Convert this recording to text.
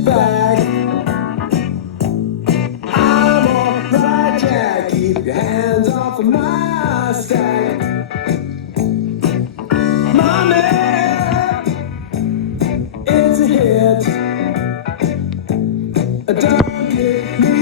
it back. I'm alright, Jack. Keep your hands off of my stack. Mommy, it's a hit. Don't give me